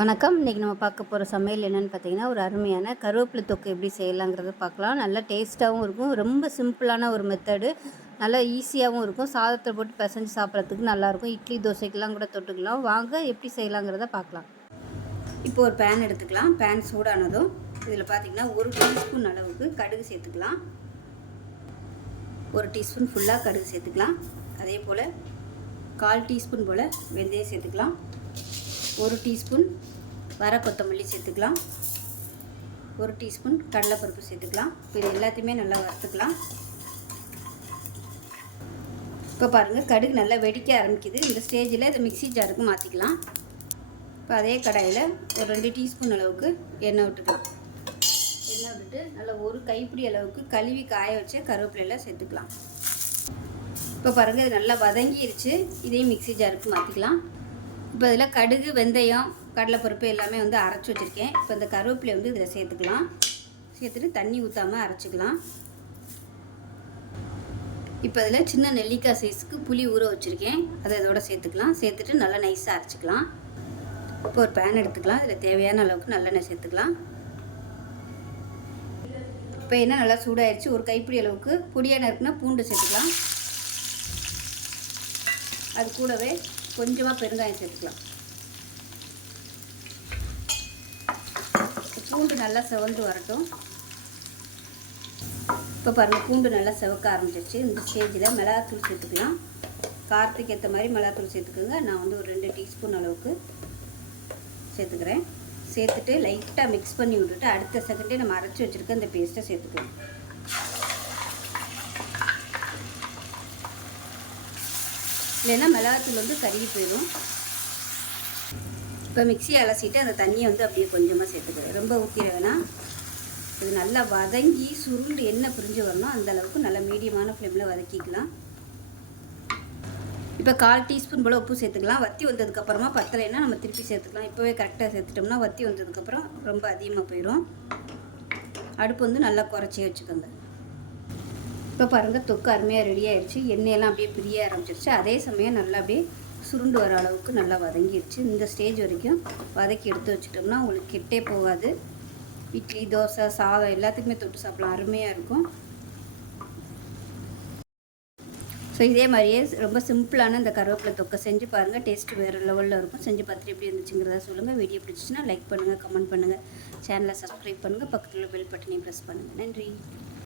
வணக்கம். இன்றைக்கி நம்ம பார்க்க போகிற சமையல் என்னென்னு பார்த்தீங்கன்னா ஒரு அருமையான கருவேப்பிலை தொக்கு எப்படி செய்யலாங்கிறத பார்க்கலாம். நல்லா டேஸ்ட்டாகவும் இருக்கும். ரொம்ப சிம்பிளான ஒரு மெத்தடு நல்லா ஈஸியாகவும் இருக்கும். சாதத்தை போட்டு பிசைஞ்சு சாப்பிட்றதுக்கு நல்லாயிருக்கும் இட்லி தோசைக்கெல்லாம் கூட தொட்டுக்கலாம். வாங்க எப்படி செய்யலாங்கிறத பார்க்கலாம். இப்போ ஒரு பேன் எடுத்துக்கலாம். பேன் சூடானதும் இதில் பார்த்திங்கன்னா ஒரு டீஸ்பூன் அளவுக்கு கடுகு சேர்த்துக்கலாம். ஒரு டீஸ்பூன் ஃபுல்லாக கடுகு சேர்த்துக்கலாம். அதே போல் கால் டீஸ்பூன் போல் வெந்தயம் சேர்த்துக்கலாம். ஒரு டீஸ்பூன் வர கொத்தமல்லி சேர்த்துக்கலாம். ஒரு டீஸ்பூன் கடலைப்பருப்பு சேர்த்துக்கலாம். இப்போ இது எல்லாத்தையுமே நல்லா வறுத்துக்கலாம். இப்போ பாருங்கள் கடுகு நல்லா வெடிக்க ஆரம்பிக்குது. இந்த ஸ்டேஜில் இதை மிக்ஸி ஜாருக்கு மாற்றிக்கலாம் இப்போ அதே கடாயில் ஒரு ரெண்டு டீஸ்பூன் அளவுக்கு எண்ணெய் விட்டுக்கலாம். எண்ணெய் விட்டுட்டு நல்லா ஒரு கைப்பிடி அளவுக்கு கழுவி காய வச்ச கருவேப்பிலையில் சேர்த்துக்கலாம். இப்போ பாருங்கள் இது நல்லா வதங்கிருச்சு. இதையும் மிக்ஸி ஜாருக்கு மாற்றிக்கலாம் இப்போ இதில் கடுகு வெந்தயம் கடலைப்பருப்பு எல்லாமே வந்து அரைச்சி வச்சுருக்கேன். இப்போ இந்த கருவேப்பிலை வந்து இதில் சேர்த்துக்கலாம். சேர்த்துட்டு தண்ணி ஊற்றாமல் அரைச்சிக்கலாம். இப்போ இதில் சின்ன நெல்லிக்காய் சைஸுக்கு புளி ஊற வச்சுருக்கேன். அதை இதோட சேர்த்துக்கலாம். சேர்த்துட்டு நல்லா நைஸாக அரைச்சிக்கலாம். இப்போ ஒரு பேன் எடுத்துக்கலாம். இதில் தேவையான அளவுக்கு நல்லெண்ணெய் சேர்த்துக்கலாம். இப்போ என்ன நல்லா சூடாயிருச்சு. ஒரு கைப்பிடி அளவுக்கு பொடியான இருக்குன்னா பூண்டு சேர்த்துக்கலாம். அது கூடவே கொஞ்சமாக பெருங்காயம் சேர்த்துக்கலாம். பூண்டு நல்லா செவந்து வரட்டும். இப்போ பாருங்கள் பூண்டு நல்லா செவக்க ஆரம்பிச்சிருச்சு. இந்த ஸ்டேஜில் மிளகாத்தூள் சேர்த்துக்கலாம். காரத்துக்கு ஏற்ற மாதிரி மிளகாத்தூள் சேர்த்துக்கோங்க. நான் வந்து ஒரு ரெண்டு டீஸ்பூன் அளவுக்கு சேர்த்துக்கிறேன். சேர்த்துட்டு லைட்டாக மிக்ஸ் பண்ணி விட்டுட்டு அடுத்த செகண்டே நம்ம அரைச்சி வச்சுருக்க இந்த பேஸ்ட்டை சேர்த்துக்கலாம். இல்லைன்னா மிளகாத்தூள் வந்து கருகி போயிடும். இப்போ மிக்சி அலசிட்டு அந்த தண்ணியை வந்து அப்படியே கொஞ்சமாக சேர்த்துக்கிறேன். ரொம்ப ஊற்றிட வேணாம். இது நல்லா வதங்கி சுருண்டு எண்ணெய் பிரிஞ்சு வரணும். அந்த அளவுக்கு நல்லா மீடியமான ஃப்ளேமில் வதக்கிக்கலாம். இப்போ கால் டீஸ்பூன் போல் உப்பு சேர்த்துக்கலாம். வத்தி வந்ததுக்கப்புறமா பத்தலைன்னா நம்ம திருப்பி சேர்த்துக்கலாம். இப்போவே கரெக்டாக சேர்த்துட்டோம்னா வத்தி வந்ததுக்கப்புறம் ரொம்ப அதிகமாக போயிடும். அடுப்பு வந்து நல்லா குறைச்சி வச்சுக்கோங்க. இப்போ பாருங்கள் தொக்கு அருமையாக ரெடி ஆயிடுச்சு எண்ணெயெல்லாம் அப்படியே பிரிய ஆரம்பிச்சிருச்சு. அதே சமயம் நல்லா அப்படியே சுருண்டு வர அளவுக்கு நல்லா வதங்கிடுச்சு இந்த ஸ்டேஜ் வரைக்கும் வதக்கி எடுத்து வச்சுட்டோம்னா உங்களுக்கு கெட்டே போகாது. இட்லி தோசை சாதம் எல்லாத்துக்குமே தொட்டு சாப்பிடலாம். அருமையாக இருக்கும். ஸோ இதே மாதிரியே ரொம்ப சிம்பிளான இந்த கருவேப்பிலை தொக்கை செஞ்சு பாருங்கள் டேஸ்ட் வேறு லெவலில் இருக்கும். செஞ்சு பார்த்துட்டு எப்படி இருந்துச்சுங்கிறத சொல்லுங்கள் வீடியோ பிடிச்சிச்சின்னா லைக் பண்ணுங்கள் கமெண்ட் பண்ணுங்கள் சேனலை சப்ஸ்கிரைப் பண்ணுங்கள் பக்கத்தில் பெல் பட்டனையும் ப்ரெஸ் பண்ணுங்கள் நன்றி.